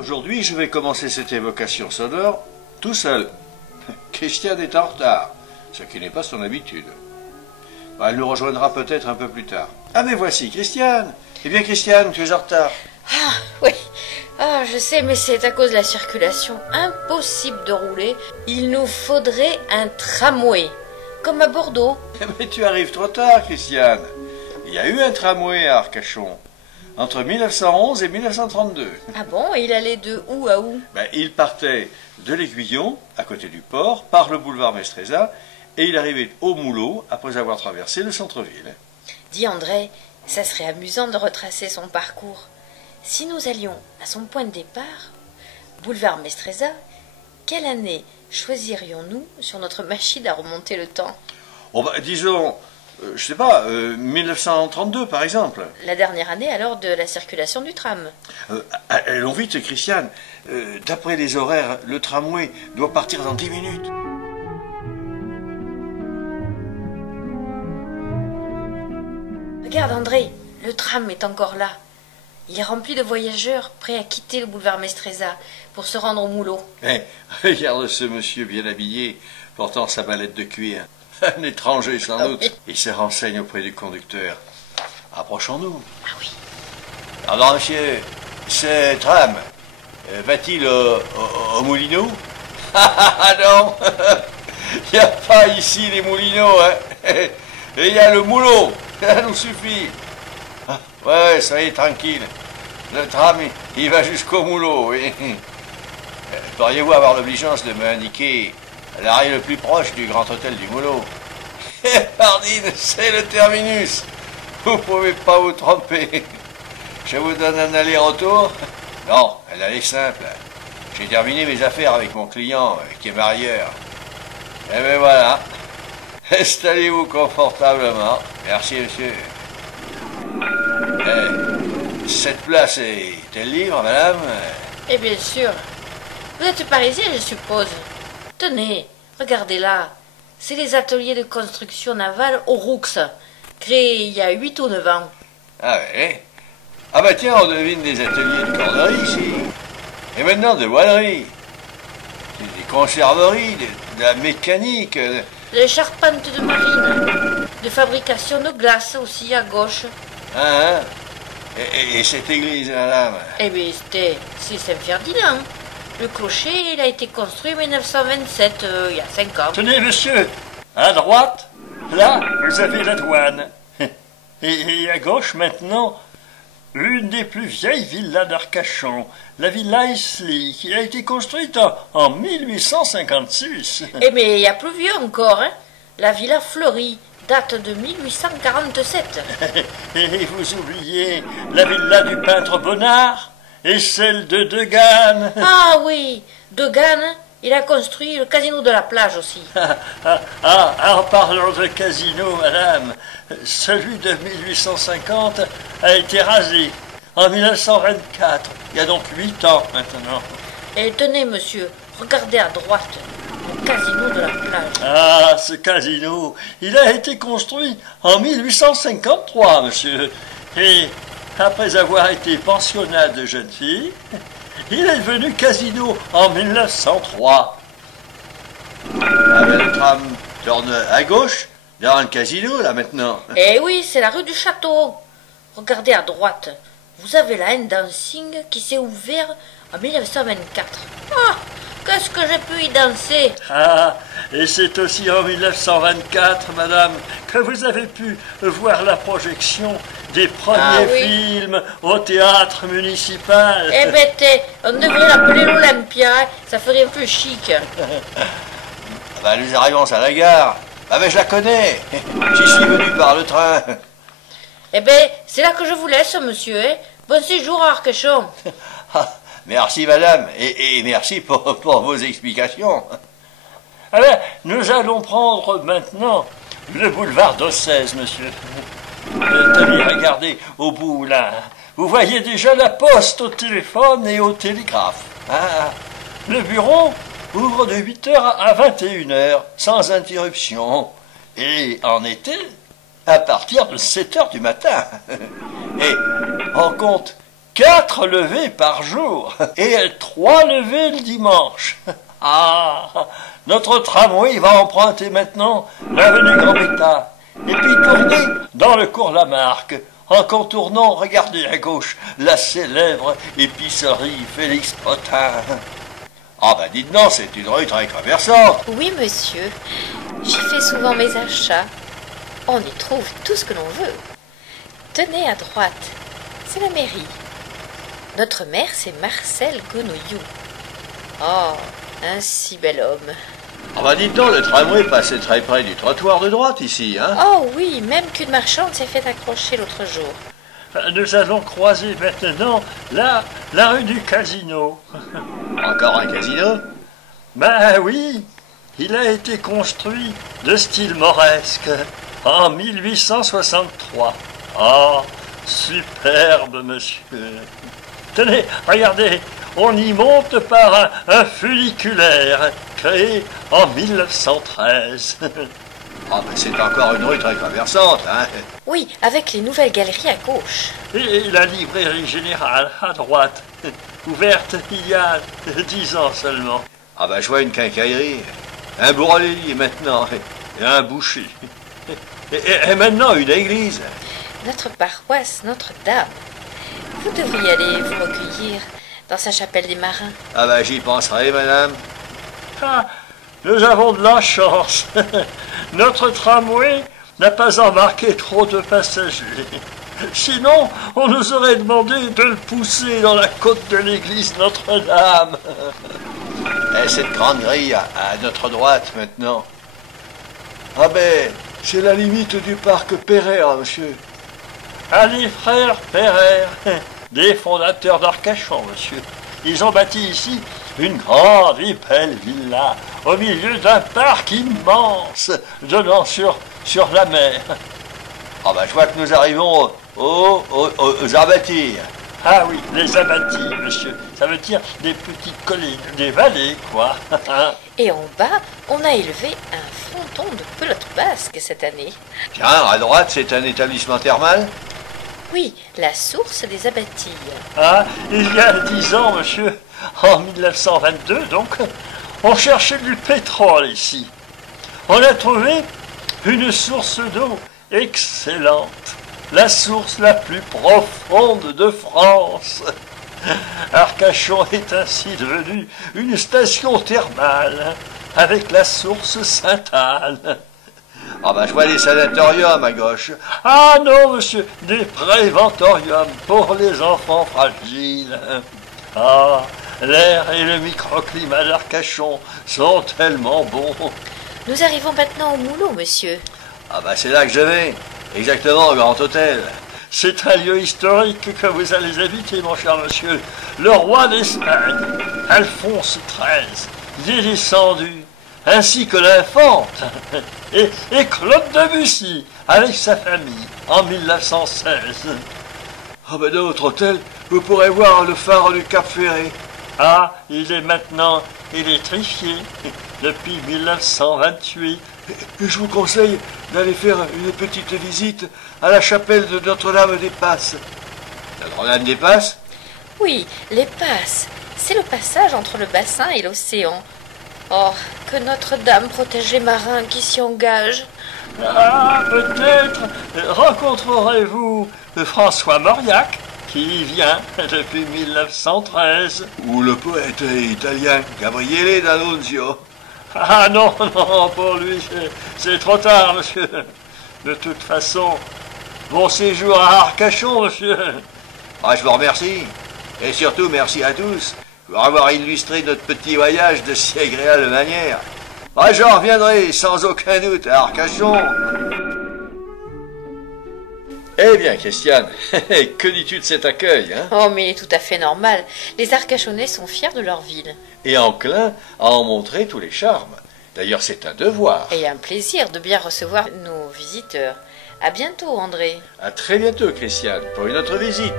Aujourd'hui, je vais commencer cette évocation sonore tout seul. Christiane est en retard, ce qui n'est pas son habitude. Elle nous rejoindra peut-être un peu plus tard. Ah, mais voici, Christiane. Eh bien, Christiane, tu es en retard. Ah, oui. Ah, je sais, mais c'est à cause de la circulation. Impossible de rouler. Il nous faudrait un tramway, comme à Bordeaux. Mais tu arrives trop tard, Christiane. Il y a eu un tramway à Arcachon, entre 1911 et 1932. Ah bon? Et il allait de où à où? Il partait de l'Aiguillon, à côté du port, par le boulevard Mestrézat, et il arrivait au Moulot après avoir traversé le centre-ville. Dis André, ça serait amusant de retracer son parcours. Si nous allions à son point de départ, boulevard Mestrézat, quelle année choisirions-nous sur notre machine à remonter le temps? Disons, je sais pas, 1932 par exemple. La dernière année alors de la circulation du tram. Allons vite, Christiane. D'après les horaires, le tramway doit partir dans 10 minutes. Regarde André, le tram est encore là. Il est rempli de voyageurs prêts à quitter le boulevard Mestrézat pour se rendre au Moulot. Regarde ce monsieur bien habillé, portant sa mallette de cuir. Un étranger sans doute. Oui. Il se renseigne auprès du conducteur. Approchons-nous. Ah oui. Pardon, monsieur, ce tram va-t-il au Moulineau? Ah non, il n'y a pas ici les Moulineaux, hein. Et il y a le Moulot, ça nous suffit. Ouais, soyez tranquille. Le tram, il va jusqu'au Moulot, oui. Pourriez-vous avoir l'obligeance de me indiquer l'arrêt le plus proche du grand hôtel du Moulot? Pardine, c'est le terminus. Vous pouvez pas vous tromper. Je vous donne un aller-retour? Non, elle est simple. J'ai terminé mes affaires avec mon client, qui est marieur. Eh bien voilà. Installez-vous confortablement. Merci, monsieur. Cette place est-elle libre, madame? Et bien sûr. Vous êtes parisien, je suppose. Tenez, regardez là. C'est les ateliers de construction navale au Roux, créés il y a 8 ou 9 ans. Ah oui. Ah bah tiens, on devine des ateliers de corderie ici. Et maintenant de voilerie. Des conserveries, de la mécanique. Les charpentes de marine, de fabrication de glace aussi à gauche. Hein? Et cette église, madame? Eh bien, c'est Saint-Ferdinand. Le clocher, il a été construit en 1927, il y a 5 ans. Tenez, monsieur, à droite, là, vous avez la douane. Et à gauche, maintenant, une des plus vieilles villas d'Arcachon, la villa Isley, qui a été construite en 1856. Eh bien, il y a plus vieux encore, hein. La villa Fleury date de 1847. Et vous oubliez la villa du peintre Bonnard et celle de Deganne. Ah oui, Deganne, il a construit le casino de la plage aussi. En parlant de casino, madame, celui de 1850 a été rasé en 1924. Il y a donc 8 ans maintenant. Et tenez, monsieur, regardez à droite, le casino de la plage. Ah, ce casino, il a été construit en 1853, monsieur. Et après avoir été pensionnat de jeunes filles, il est devenu casino en 1903. Ah ben le tram tourne à gauche, dans le casino, là, maintenant. Eh oui, c'est la rue du Château. Regardez à droite, vous avez la haine dancing qui s'est ouverte en 1924. Ah, qu'est-ce que j'ai pu y danser? Ah, et c'est aussi en 1924, madame, que vous avez pu voir la projection des premiers films au théâtre municipal. Eh ben, on devrait l'appeler l'Olympia, hein, ça ferait plus chic. Nous arrivons à la gare. Ah ben je la connais. J'y suis venu par le train. Eh ben, c'est là que je vous laisse, monsieur, hein. Bon séjour à Arcachon. Merci, madame, et merci pour vos explications. Alors, nous allons prendre maintenant le boulevard d'Ossèze, monsieur. Tenez, regardez, au bout, là, vous voyez déjà la poste au téléphone et au télégraphe. Ah, Le bureau ouvre de 8h à 21h, sans interruption. Et en été, à partir de 7h du matin. Et on compte 4 levées par jour et 3 levées le dimanche. Ah, notre tramway va emprunter maintenant l'avenue Gambetta et puis tourner dans le cours Lamarck. En contournant, regardez à gauche, la célèbre épicerie Félix Potin. Ah ben dites donc, c'est une rue très commerçante. Oui, monsieur. J'y fais souvent mes achats. On y trouve tout ce que l'on veut. Tenez à droite, c'est la mairie. Notre maire, c'est Marcel Gonouillou. Oh, un si bel homme. Ah ben dites donc, le tramway passait très près du trottoir de droite ici, hein. Oh oui, même qu'une marchande s'est fait accrocher l'autre jour. Nous allons croiser maintenant la rue du Casino. Encore un casino? Ben oui, il a été construit de style mauresque en 1863. Oh, superbe, monsieur. Tenez, regardez, on y monte par un funiculaire créé en 1913. Ah ben c'est encore une rue très commerçante, hein. Oui, avec les nouvelles galeries à gauche. Et la librairie générale à droite, ouverte il y a 10 ans seulement. Ah ben je vois une quincaillerie, un bourrelet maintenant, et un boucher. Et maintenant une église. Notre paroisse Notre-Dame. Vous devriez aller vous recueillir dans sa chapelle des marins. Ah ben j'y penserai, madame. Ah, nous avons de la chance. Notre tramway n'a pas embarqué trop de passagers. Sinon, on nous aurait demandé de le pousser dans la côte de l'église Notre-Dame. Et cette grande grille à notre droite maintenant. Ah ben, c'est la limite du parc Pereire, monsieur. Ah, les frères Pereire, des fondateurs d'Arcachon, monsieur. Ils ont bâti ici une grande et belle villa au milieu d'un parc immense donnant sur la mer. Ah ben je vois que nous arrivons aux abattis. Ah oui, les abattis, monsieur. Ça veut dire des petites collines, des vallées, quoi. Et en bas, on a élevé un fronton de pelote basque cette année. Tiens, à droite, c'est un établissement thermal. Oui, la source des abattis. Ah, il y a 10 ans, monsieur, en 1922, donc, on cherchait du pétrole ici. On a trouvé une source d'eau excellente, la source la plus profonde de France. Arcachon est ainsi devenu une station thermale avec la source Sainte-Anne. Ah ben je vois les sanatoriums à gauche. Ah non, monsieur, des préventoriums pour les enfants fragiles. Ah, l'air et le microclimat d'Arcachon sont tellement bons. Nous arrivons maintenant au Moulot, monsieur. Ah ben c'est là que je vais, exactement au Grand Hôtel. C'est un lieu historique que vous allez habiter, mon cher monsieur. Le roi d'Espagne, Alphonse XIII, y est descendu, ainsi que l'infante, et Claude Debussy, avec sa famille, en 1916. Ah ben dans votre hôtel, vous pourrez voir le phare du Cap Ferré. Ah, il est maintenant électrifié, depuis 1928. Et je vous conseille d'aller faire une petite visite à la chapelle de Notre-Dame des Passes. Notre-Dame des Passes? Oui, les passes. C'est le passage entre le bassin et l'océan. Oh, que Notre-Dame protège les marins qui s'y engagent. Ah, peut-être rencontrerez-vous François Mauriac, qui y vient depuis 1913. Ou le poète italien Gabriele D'Annunzio. Ah non, non, pour lui, c'est trop tard, monsieur. De toute façon, bon séjour à Arcachon, monsieur. Ah, je vous remercie. Et surtout, merci à tous pour avoir illustré notre petit voyage de si agréable manière. Ah, j'en reviendrai sans aucun doute à Arcachon. Eh bien, Christiane, que dis-tu de cet accueil, hein? Oh, mais il est tout à fait normal. Les Arcachonnais sont fiers de leur ville. Et enclins à en montrer tous les charmes. D'ailleurs, c'est un devoir. Et un plaisir de bien recevoir nos visiteurs. À bientôt, André. À très bientôt, Christiane, pour une autre visite.